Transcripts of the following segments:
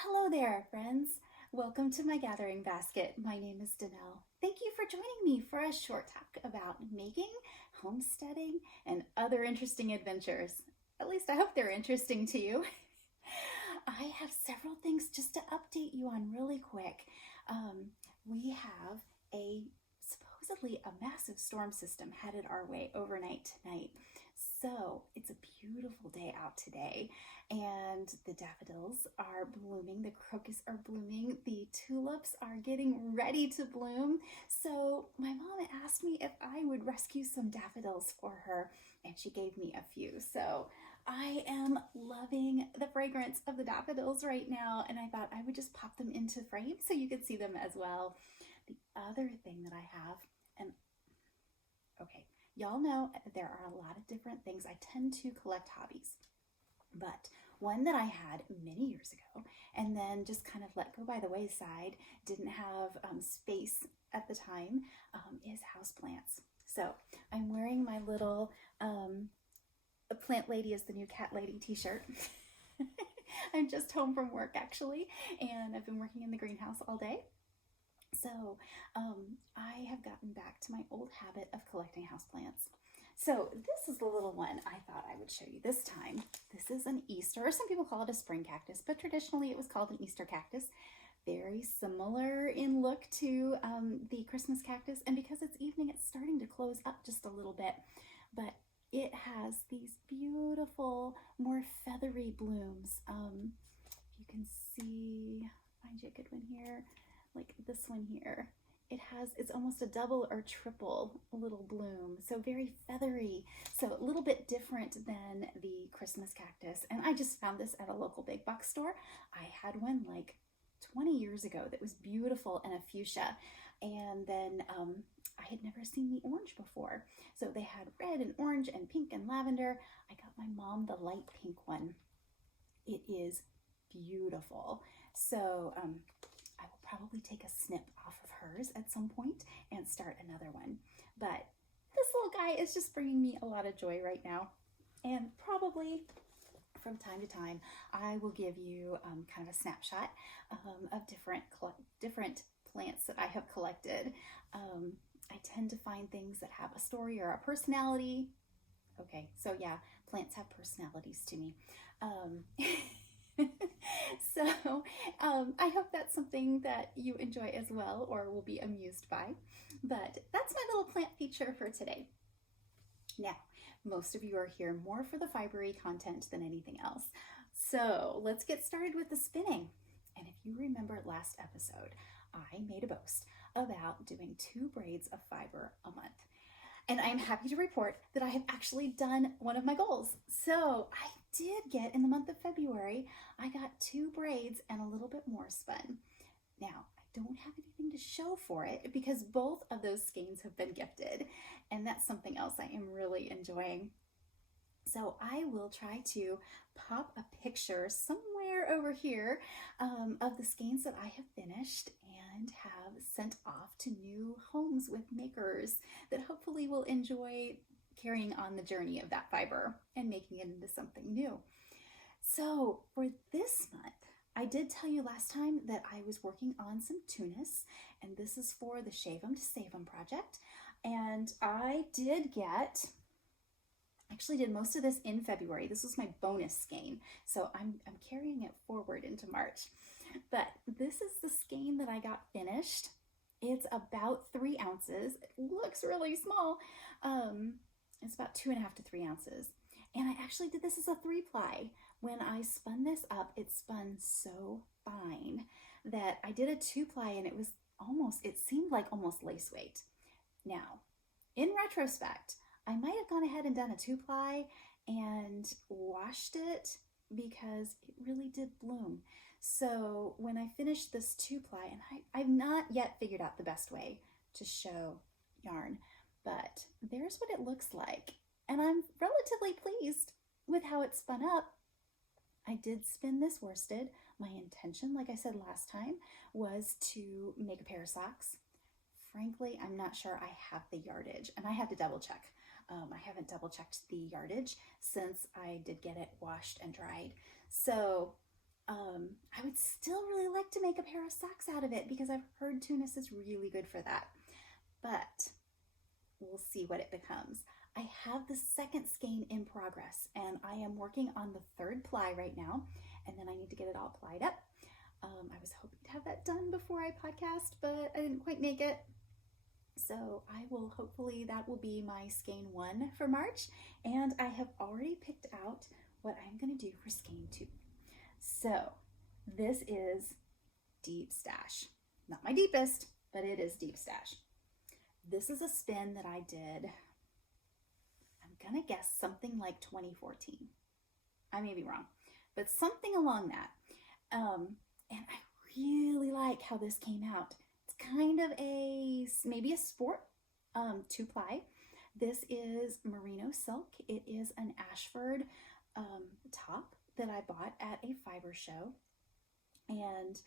Hello there, friends. Welcome to My Gathering Basket. My name is Danelle. Thank you for joining me for a short talk about making, homesteading, and other interesting adventures. At least I hope they're interesting to you. I have several things just to update you on really quick. We have supposedly a massive storm system headed our way overnight tonight. So it's a beautiful day out today, and the daffodils are blooming, the crocus are blooming, the tulips are getting ready to bloom. So my mom asked me if I would rescue some daffodils for her, and she gave me a few. So I am loving the fragrance of the daffodils right now, and I thought I would just pop them into frame so you could see them as well. The other thing that I have, and okay, y'all know there are a lot of different things. I tend to collect hobbies, but one that I had many years ago and then just kind of let go by the wayside, didn't have space at the time, is houseplants. So I'm wearing my little Plant Lady is the New Cat Lady t-shirt. I'm just home from work actually, and I've been working in the greenhouse all day. So I have gotten back to my old habit of collecting houseplants. So this is the little one I thought I would show you this time. This is an Easter, or some people call it a spring cactus, but traditionally it was called an Easter cactus. Very similar in look to the Christmas cactus, and because it's evening, it's starting to close up just a little bit, but it has these beautiful, more feathery blooms. You can see, find you a good one here, like this one here. It's almost a double or triple little bloom, so very feathery, so a little bit different than the Christmas cactus. And I just found this at a local big box store. I had one like 20 years ago that was beautiful and a fuchsia, and then I had never seen the orange before. So they had red and orange and pink and lavender. I got my mom the light pink one. It is beautiful. So I will probably take a snip off of hers at some point and start another one. But this little guy is just bringing me a lot of joy right now. And probably from time to time, I will give you kind of a snapshot of different plants that I have collected. I tend to find things that have a story or a personality. Okay, so yeah, plants have personalities to me. So I hope that's something that you enjoy as well or will be amused by. But that's my little plant feature for today. Now, most of you are here more for the fibery content than anything else. So let's get started with the spinning. And if you remember last episode, I made a boast about doing 2 braids of fiber a month. And I'm happy to report that I have actually done one of my goals. So I did get, in the month of February, I got 2 braids and a little bit more spun. Now, I don't have anything to show for it because both of those skeins have been gifted, and that's something else I am really enjoying. So I will try to pop a picture somewhere over here of the skeins that I have finished and have sent off to new homes with makers that hopefully will enjoy carrying on the journey of that fiber and making it into something new. So for this month, I did tell you last time that I was working on some Tunis, and this is for the Shave 'em to Save 'em project. And I actually did most of this in February. This was my bonus skein, so I'm carrying it forward into March. But this is the skein that I got finished. It's about 3 ounces. It looks really small. It's about 2.5 to 3 ounces. And I actually did this as a 3-ply. When I spun this up, it spun so fine that I did a 2-ply, and it seemed like almost lace weight. Now, in retrospect, I might have gone ahead and done a 2-ply and washed it because it really did bloom. So when I finished this 2-ply, and I've not yet figured out the best way to show yarn, but there's what it looks like. And I'm relatively pleased with how it spun up. I did spin this worsted. My intention, like I said last time, was to make a pair of socks. Frankly, I'm not sure I have the yardage, and I had to double check. I haven't double checked the yardage since I did get it washed and dried. So I would still really like to make a pair of socks out of it because I've heard Tunis is really good for that. But we'll see what it becomes. I have the second skein in progress and I am working on the third ply right now, and then I need to get it all plied up. I was hoping to have that done before I podcast, but I didn't quite make it. So I will, hopefully that will be my skein 1 for March, and I have already picked out what I'm going to do for skein 2. So this is Deep Stash. Not my deepest, but it is Deep Stash. This is a spin that I did, I'm gonna guess something like 2014. I may be wrong, but something along that. And I really like how this came out. It's kind of maybe a sport 2-ply. This is Merino silk. It is an Ashford top that I bought at a fiber show, and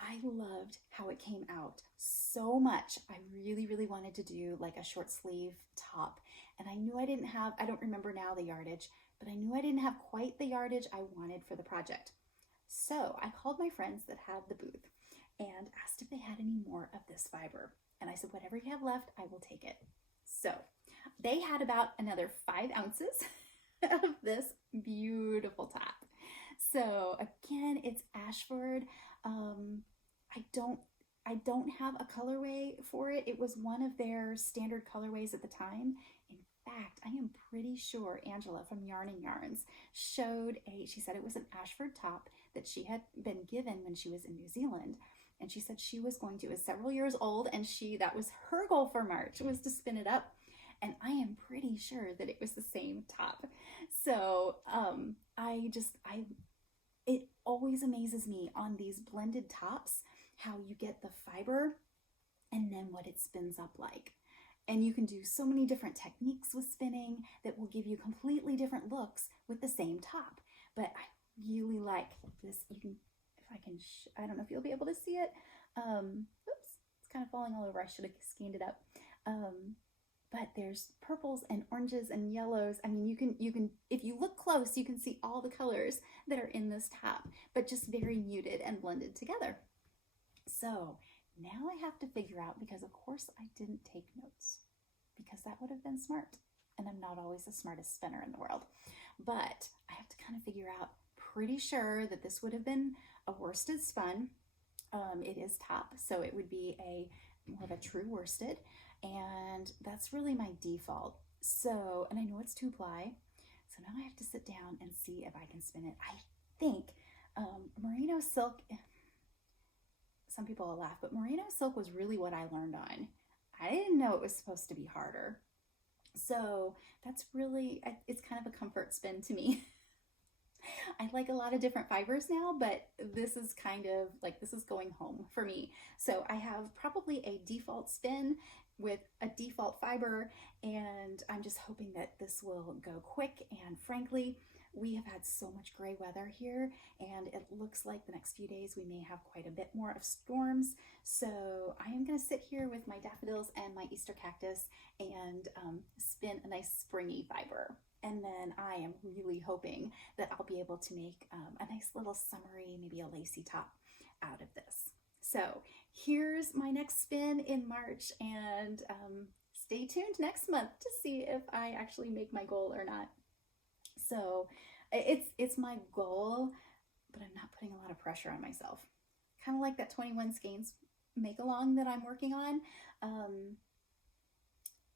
I loved how it came out so much. I really wanted to do like a short sleeve top, and I knew I didn't have, I don't remember now the yardage, but I knew I didn't have quite the yardage I wanted for the project. So I called my friends that had the booth and asked if they had any more of this fiber. And I said, whatever you have left, I will take it. So they had about another 5 ounces of this beautiful top. So again, it's Ashford. I don't have a colorway for it. It was one of their standard colorways at the time. In fact, I am pretty sure Angela from Yarning Yarns showed she said it was an Ashford top that she had been given when she was in New Zealand. And she said she was going to, it was several years old, and that was her goal for March, was to spin it up. And I am pretty sure that it was the same top. So it always amazes me on these blended tops how you get the fiber and then what it spins up like. And you can do so many different techniques with spinning that will give you completely different looks with the same top. But I really like this. You can, if I can, I don't know if you'll be able to see it. Oops, it's kind of falling all over. I should have skeined it up. But there's purples and oranges and yellows. I mean, you can, if you look close, you can see all the colors that are in this top, but just very muted and blended together. So now I have to figure out, because of course I didn't take notes, because that would have been smart. And I'm not always the smartest spinner in the world, but I have to kind of figure out, pretty sure that this would have been a worsted spun. It is top, so it would be more of a true worsted. And that's really my default. So, and I know it's 2-ply. So now I have to sit down and see if I can spin it. I think Merino silk, some people will laugh, but Merino silk was really what I learned on. I didn't know it was supposed to be harder. So that's really, it's kind of a comfort spin to me. I like a lot of different fibers now, but this is kind of like, this is going home for me. So I have probably a default spin with a default fiber, and I'm just hoping that this will go quick. And frankly, we have had so much gray weather here, and it looks like the next few days we may have quite a bit more of storms. So I am going to sit here with my daffodils and my Easter cactus and spin a nice springy fiber. And then I am really hoping that I'll be able to make a nice little summery, maybe a lacy top out of this. So here's my next spin in March, and stay tuned next month to see if I actually make my goal or not. So it's my goal, but I'm not putting a lot of pressure on myself. Kind of like that 21 skeins make along that I'm working on.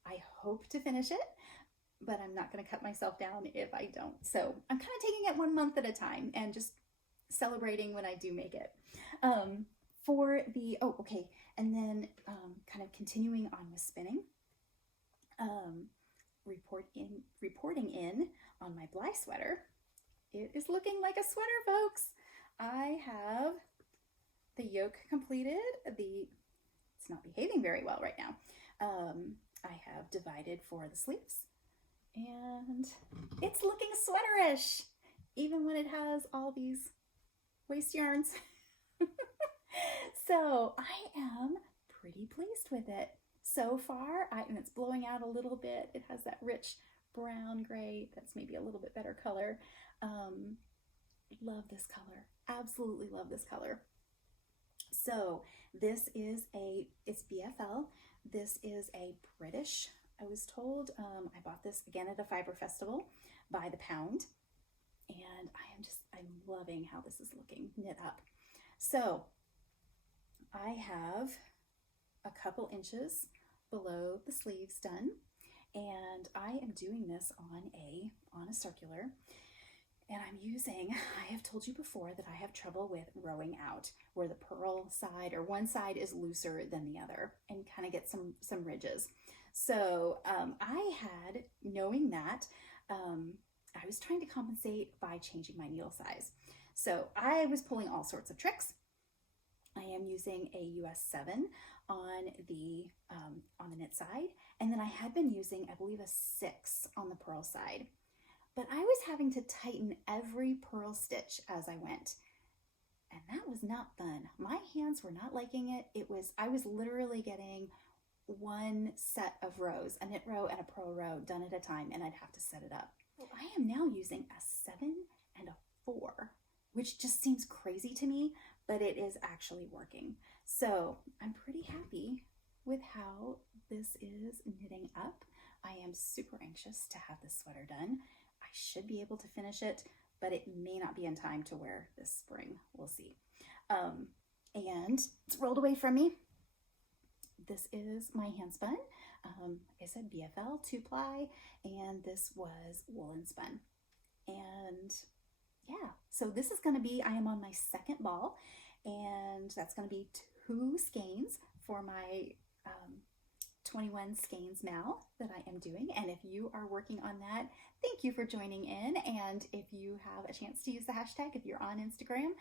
I hope to finish it, but I'm not going to cut myself down if I don't. So I'm kind of taking it 1 month at a time and just celebrating when I do make it. And then kind of continuing on with spinning, reporting in on my Bly sweater. It is looking like a sweater, folks. I have the yoke completed. It's not behaving very well right now. I have divided for the sleeves, and it's looking sweaterish, even when it has all these waste yarns. So I am pretty pleased with it so far. And it's blowing out a little bit. It has that rich brown gray that's maybe a little bit better color. love this color. Absolutely love this color. So this is it's BFL. This is a British, I was told. I bought this again at a fiber festival by the pound. And I'm loving how this is looking knit up. So I have a couple inches below the sleeves done, and I am doing this on a circular. And I have told you before that I have trouble with rowing out, where the purl side or one side is looser than the other and kind of get some ridges. So knowing that, I was trying to compensate by changing my needle size. So I was pulling all sorts of tricks. I am using a US 7 on the knit side, and then I had been using, I believe, a 6 on the purl side. But I was having to tighten every purl stitch as I went, and that was not fun. My hands were not liking it. I was literally getting one set of rows, a knit row and a purl row, done at a time, and I'd have to set it up. Well, I am now using a 7 and a 4, which just seems crazy to me, but it is actually working. So I'm pretty happy with how this is knitting up. I am super anxious to have this sweater done. I should be able to finish it, but it may not be in time to wear this spring. We'll see. And it's rolled away from me. This is my hand spun. It's a BFL 2-ply, and this was woolen spun. And yeah, so this is going to be, I am on my second ball, and that's going to be 2 skeins for my 21 skeins mal that I am doing. And if you are working on that, thank you for joining in. And if you have a chance to use the hashtag, if you're on Instagram,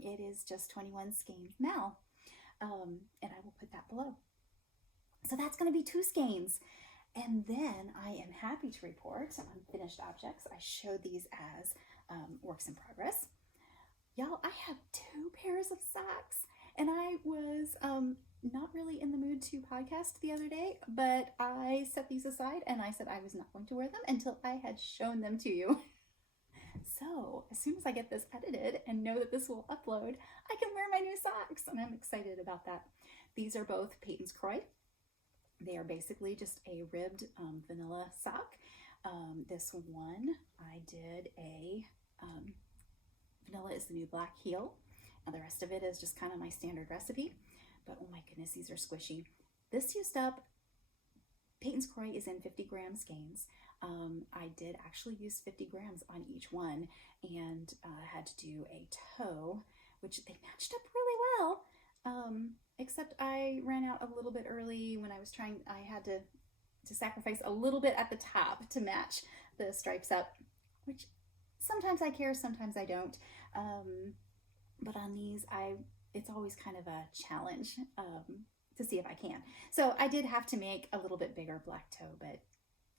it is just 21 skeins mal. And I will put that below. So that's going to be 2 skeins. And then I am happy to report on finished objects. I showed these as works in progress. Y'all, I have 2 pairs of socks, and I was not really in the mood to podcast the other day, but I set these aside and I said I was not going to wear them until I had shown them to you. So as soon as I get this edited and know that this will upload, I can wear my new socks, and I'm excited about that. These are both Peyton's Croy. They are basically just a ribbed vanilla sock. This one I did a vanilla is the new black heel. Now the rest of it is just kind of my standard recipe. But oh my goodness, these are squishy. This used up, Peyton's Croy is in 50 gram skeins. I did actually use 50 grams on each one, and had to do a toe, which they matched up really well. Except I ran out a little bit early when I was trying, I had to sacrifice a little bit at the top to match the stripes up, which sometimes I care, sometimes I don't. But on these, it's always kind of a challenge to see if I can. So I did have to make a little bit bigger black toe, but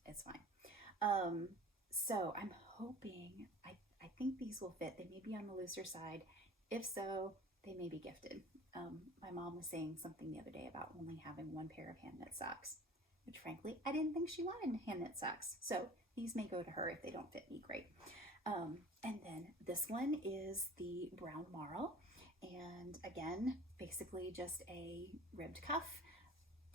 it's fine. So I'm hoping, I think these will fit. They may be on the looser side. If so, they may be gifted. My mom was saying something the other day about only having 1 pair of hand knit socks, which frankly, I didn't think she wanted hand knit socks. So these may go to her if they don't fit me great. And then this one is the brown marl. And again, basically just a ribbed cuff,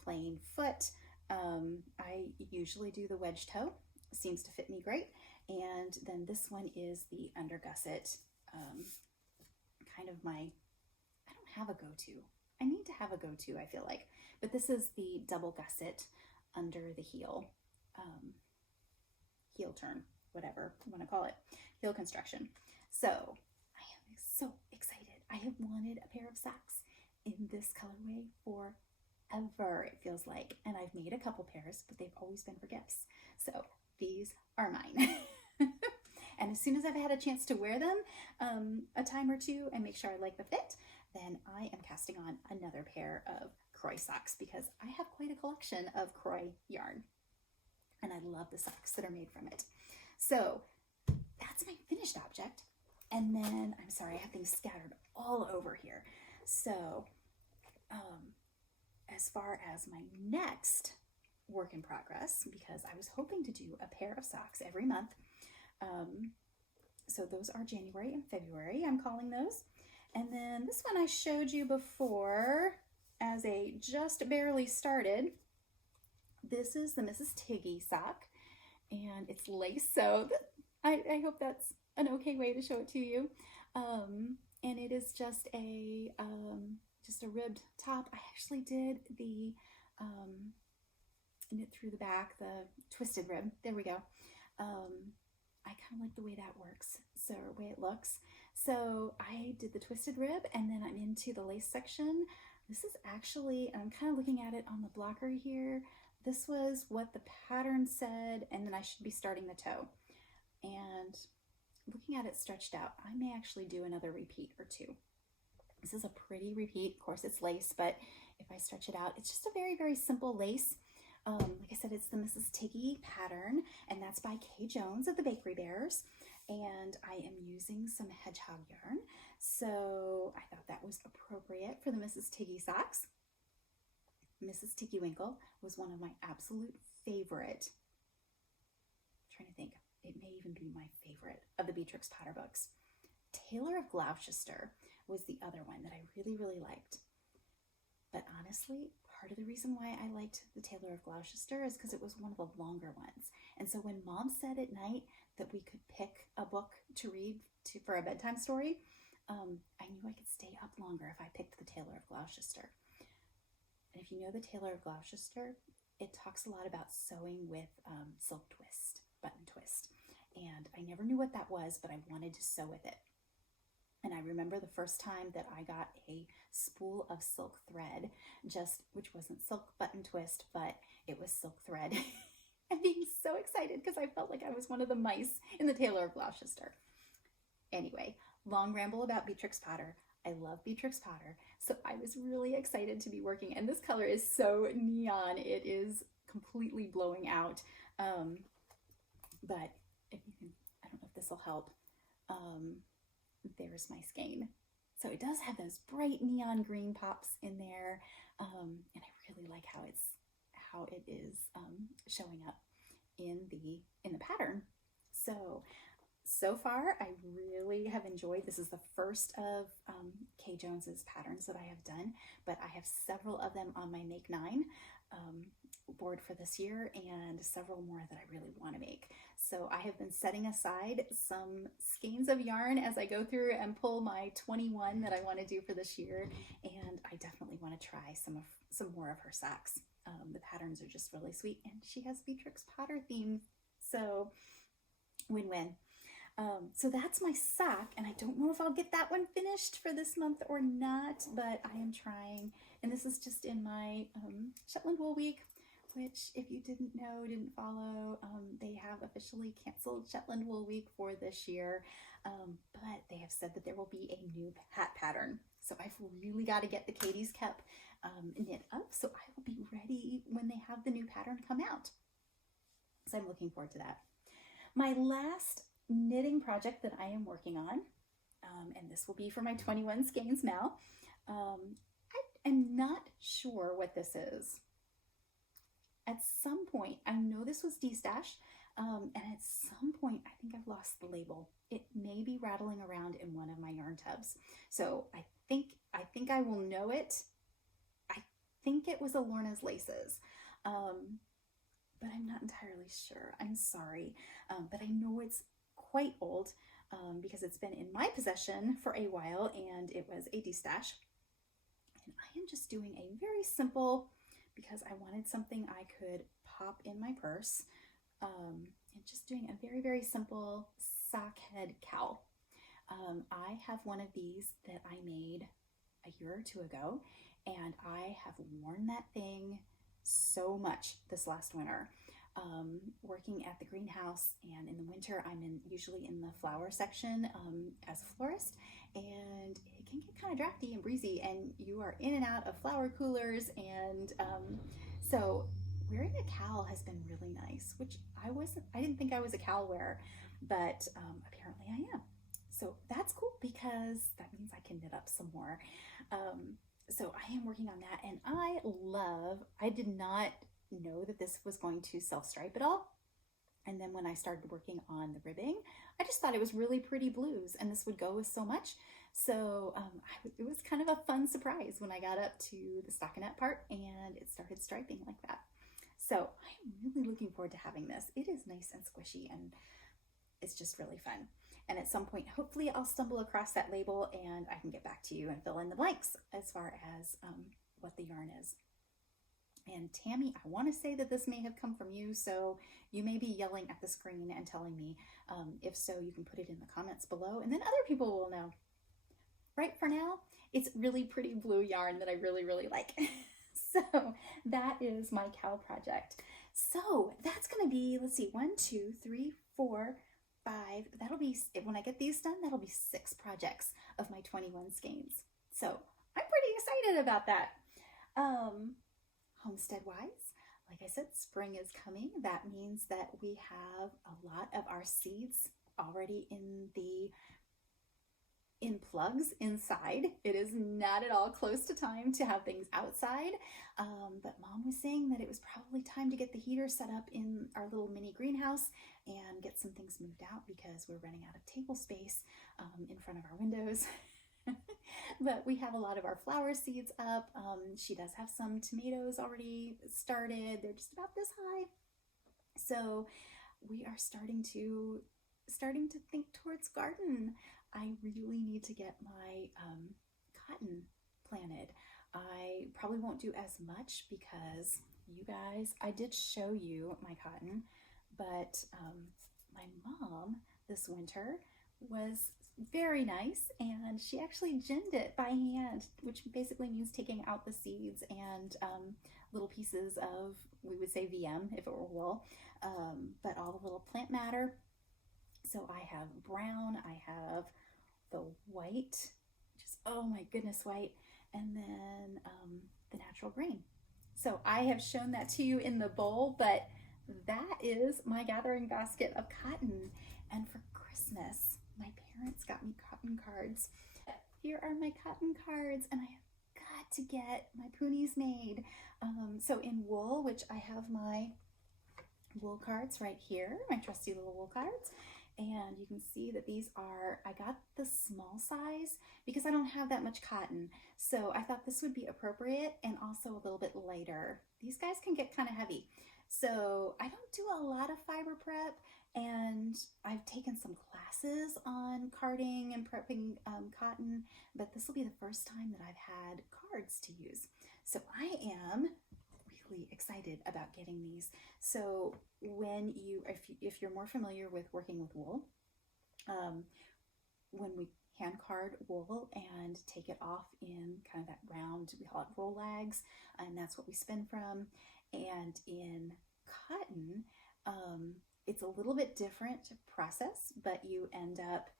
plain foot. I usually do the wedge toe, seems to fit me great. And then this one is the under gusset, kind of my, I don't have a go-to. I need to have a go-to, I feel like. But this is the double gusset under the heel, heel turn, whatever you want to call it, heel construction. So I am so excited. I have wanted a pair of socks in this colorway forever, it feels like. And I've made a couple pairs, but they've always been for gifts. So these are mine. And as soon as I've had a chance to wear them a time or two and make sure I like the fit, then I am casting on another pair of Croy socks, because I have quite a collection of Croy yarn. And I love the socks that are made from it. So that's my finished object. And then, I'm sorry, I have things scattered all over here. So, as far as my next work in progress, because I was hoping to do a pair of socks every month, So those are January and February, I'm calling those. And then this one I showed you before as a just barely started. This is the Mrs. Tiggy sock, and it's lace sewed. I hope that's an okay way to show it to you. And it is just a ribbed top. I actually did the knit through the back, the twisted rib. There we go. I kind of like the way that works, so way it looks. So I did the twisted rib, and then I'm into the lace section. This is actually, I'm kind of looking at it on the blocker here. This was what the pattern said, and then I should be starting the toe. And looking at it stretched out, I may actually do another repeat or two. This is a pretty repeat. Of course, it's lace, but if I stretch it out, it's just a very, very simple lace. Like I said, it's the Mrs. Tiggy pattern, and that's by Kay Jones of the Bakery Bears. And I am using some hedgehog yarn, so I thought that was appropriate for the Mrs. Tiggy socks. Mrs. Tiggy Winkle was one of my absolute favorite. I'm trying to think, it may even be my favorite of the Beatrix Potter books. Taylor of Gloucester was the other one that I really, really liked. But honestly, part of the reason why I liked the Taylor of Gloucester is because it was one of the longer ones. And so when Mom said at night that we could pick a book to read for a bedtime story, I knew I could stay up longer if I picked the Taylor of Gloucester. And if you know the Taylor of Gloucester, it talks a lot about sewing with silk twist, button twist. And I never knew what that was, but I wanted to sew with it. And I remember the first time that I got a spool of silk thread, which wasn't silk button twist, but it was silk thread. And being so excited because I felt like I was one of the mice in the Taylor of Gloucester. Anyway, long ramble about Beatrix Potter. I love Beatrix Potter, so I was really excited to be working. And this color is so neon. It is completely blowing out. But if you can, I don't know if this will help. There's my skein. So it does have those bright neon green pops in there, and I really like how it is showing up in the pattern. So far I really have enjoyed. This is the first of Kay Jones's patterns that I have done, but I have several of them on my Make 9 board for this year, and several more that I really want to make. So I have been setting aside some skeins of yarn as I go through and pull my 21 that I want to do for this year, and I definitely want to try some more of her socks. The patterns are just really sweet, and she has Beatrix Potter theme, so win-win. So that's my sock, and I don't know if I'll get that one finished for this month or not, but I am trying. And this is just in my Shetland Wool Week, which, if you didn't follow, they have officially canceled Shetland Wool Week for this year, but they have said that there will be a new hat pattern. So I've really got to get the Katie's Cup knit up, so I will be ready when they have the new pattern come out. So I'm looking forward to that. My last knitting project that I am working on, and this will be for my 21 skeins now. I am not sure what this is. At some point, I know this was D-Stash, and at some point, I think I've lost the label. It may be rattling around in one of my yarn tubs. So I think I will know it. I think it was a Lorna's Laces, but I'm not entirely sure. I'm sorry, but I know it's quite old because it's been in my possession for a while, and it was a D-Stash. And I am just doing a very simple, because I wanted something I could pop in my purse, and just doing a very, very simple sock head cowl. I have one of these that I made a year or two ago, and I have worn that thing so much this last winter. Working at the greenhouse, and in the winter I'm usually in the flower section as a florist, and it can get kind of drafty and breezy, and you are in and out of flower coolers, and so wearing a cowl has been really nice, which I didn't think I was a cowl wearer, but apparently I am. So that's cool, because that means I can knit up some more. So I am working on that, and I did not know that this was going to self-stripe at all. And then when I started working on the ribbing, I just thought it was really pretty blues and this would go with so much. So it was kind of a fun surprise when I got up to the stockinette part and it started striping like that. So I'm really looking forward to having this. It is nice and squishy and it's just really fun. And at some point, hopefully I'll stumble across that label and I can get back to you and fill in the blanks as far as what the yarn is. And Tammy, I want to say that this may have come from you, so you may be yelling at the screen and telling me. If so, you can put it in the comments below and then other people will know. Right, for now, it's really pretty blue yarn that I really, really like. So that is my cow project. So that's going to be, let's see, 1, 2, 3, 4, 5. That'll be, when I get these done, that'll be 6 projects of my 21 skeins. So I'm pretty excited about that. Homestead-wise, like I said, spring is coming. That means that we have a lot of our seeds already in plugs inside. It is not at all close to time to have things outside, but Mom was saying that it was probably time to get the heater set up in our little mini greenhouse and get some things moved out because we're running out of table space in front of our windows. But we have a lot of our flower seeds up. She does have some tomatoes already started. They're just about this high. So we are starting to think towards garden. I really need to get my cotton planted. I probably won't do as much because you guys, I did show you my cotton, but my mom this winter was very nice and she actually ginned it by hand, which basically means taking out the seeds and little pieces of, we would say VM if it were wool, but all the little plant matter. So I have brown, I have the white, just oh my goodness white, and then the natural green. So I have shown that to you in the bowl, but that is my gathering basket of cotton. And for Christmas, my parents got me cotton cards. Here are my cotton cards, and I have got to get my poonies made. So in wool, which I have my wool cards right here, my trusty little wool cards. And you can see that these are, I got the small size because I don't have that much cotton. So I thought this would be appropriate and also a little bit lighter. These guys can get kind of heavy. So I don't do a lot of fiber prep, and I've taken some classes on carding and prepping cotton, but this will be the first time that I've had cards to use. So I am really excited about getting these. So when you, if you're more familiar with working with wool, when we hand card wool and take it off in kind of that round, we call it roll lags, and that's what we spin from. And in cotton, it's a little bit different process, but you end up,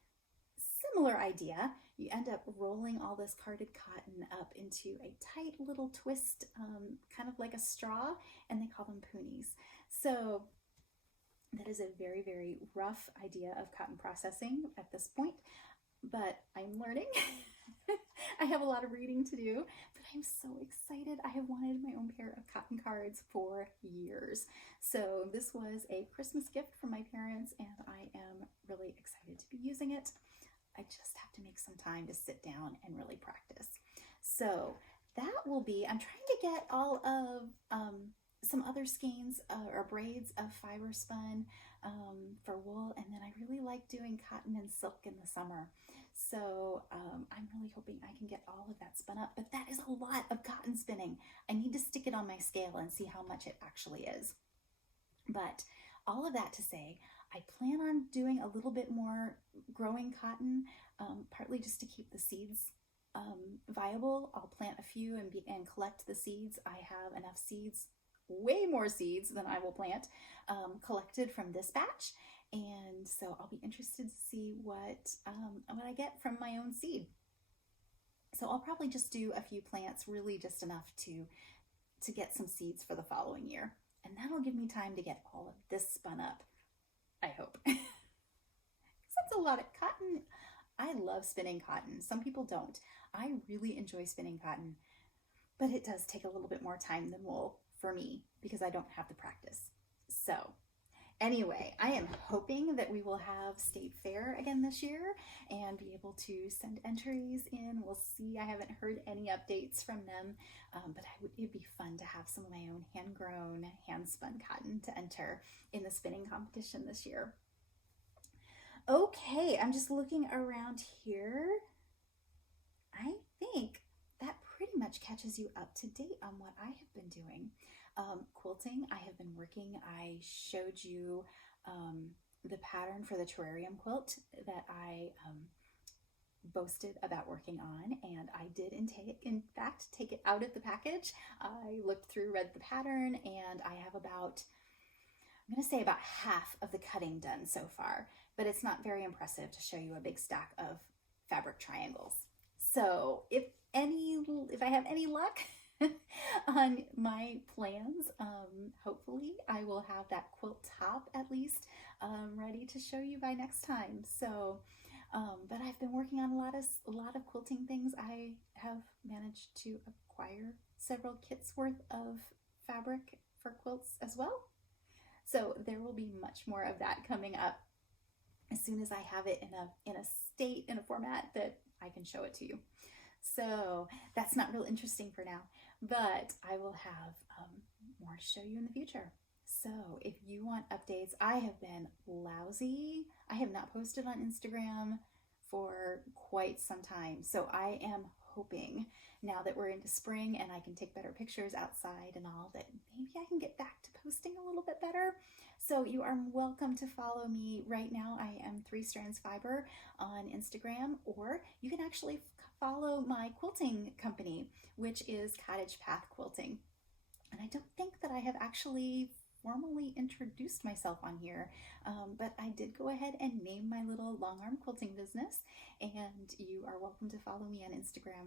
similar idea, you end up rolling all this carded cotton up into a tight little twist, kind of like a straw, and they call them poonies. So that is a very, very rough idea of cotton processing at this point, but I'm learning. I have a lot of reading to do, but I'm so excited. I have wanted my own pair of cotton cards for years. So this was a Christmas gift from my parents, and I am really excited to be using it. I just have to make some time to sit down and really practice. So that will be, I'm trying to get all of some other skeins or braids of fiber spun for wool, and then I really like doing cotton and silk in the summer. So I'm really hoping I can get all of that spun up, but that is a lot of cotton spinning. I need to stick it on my scale and see how much it actually is. But all of that to say, I plan on doing a little bit more growing cotton, partly just to keep the seeds viable. I'll plant a few and collect the seeds. I have enough seeds, way more seeds than I will plant, collected from this batch. And so I'll be interested to see what I get from my own seed. So I'll probably just do a few plants, really just enough to get some seeds for the following year. And that'll give me time to get all of this spun up, I hope. That's a lot of cotton. I love spinning cotton. Some people don't. I really enjoy spinning cotton, but it does take a little bit more time than wool for me because I don't have the practice. So Anyway, I am hoping that we will have State Fair again this year and be able to send entries in. We'll see. I haven't heard any updates from them, but it'd be fun to have some of my own hand-grown, hand-spun cotton to enter in the spinning competition this year. Okay, I'm just looking around here. I think that pretty much catches you up to date on what I have been doing. Quilting, I have been working. I showed you the pattern for the Terrarium Quilt that I boasted about working on, and I did in fact take it out of the package. I looked through, read the pattern, and I have about, I'm going to say about half of the cutting done so far, but it's not very impressive to show you a big stack of fabric triangles. So if I have any luck on my plans, hopefully I will have that quilt top at least ready to show you by next time. So, but I've been working on a lot of quilting things. I have managed to acquire several kits worth of fabric for quilts as well. So there will be much more of that coming up as soon as I have it in a format that I can show it to you. So that's not real interesting for now, but I will have more to show you in the future. So if you want updates, I have been lousy. I have not posted on Instagram for quite some time. So I am hoping now that we're into spring and I can take better pictures outside and all, that maybe I can get back to posting a little bit better. So you are welcome to follow me. Right now I am 3 Strands Fiber on Instagram, or you can actually follow my quilting company, which is Cottage Path Quilting. And I don't think that I have actually formally introduced myself on here, but I did go ahead and name my little long arm quilting business, and you are welcome to follow me on Instagram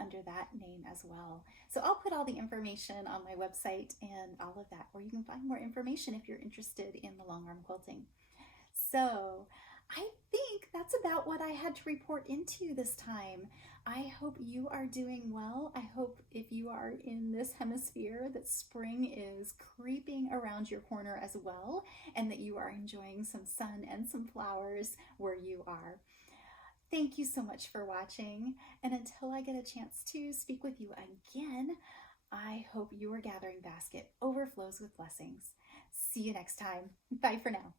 under that name as well. So I'll put all the information on my website and all of that, where you can find more information if you're interested in the long arm quilting. So I think that's about what I had to report into this time. I hope you are doing well. I hope if you are in this hemisphere that spring is creeping around your corner as well, and that you are enjoying some sun and some flowers where you are. Thank you so much for watching, and until I get a chance to speak with you again, I hope your gathering basket overflows with blessings. See you next time. Bye for now.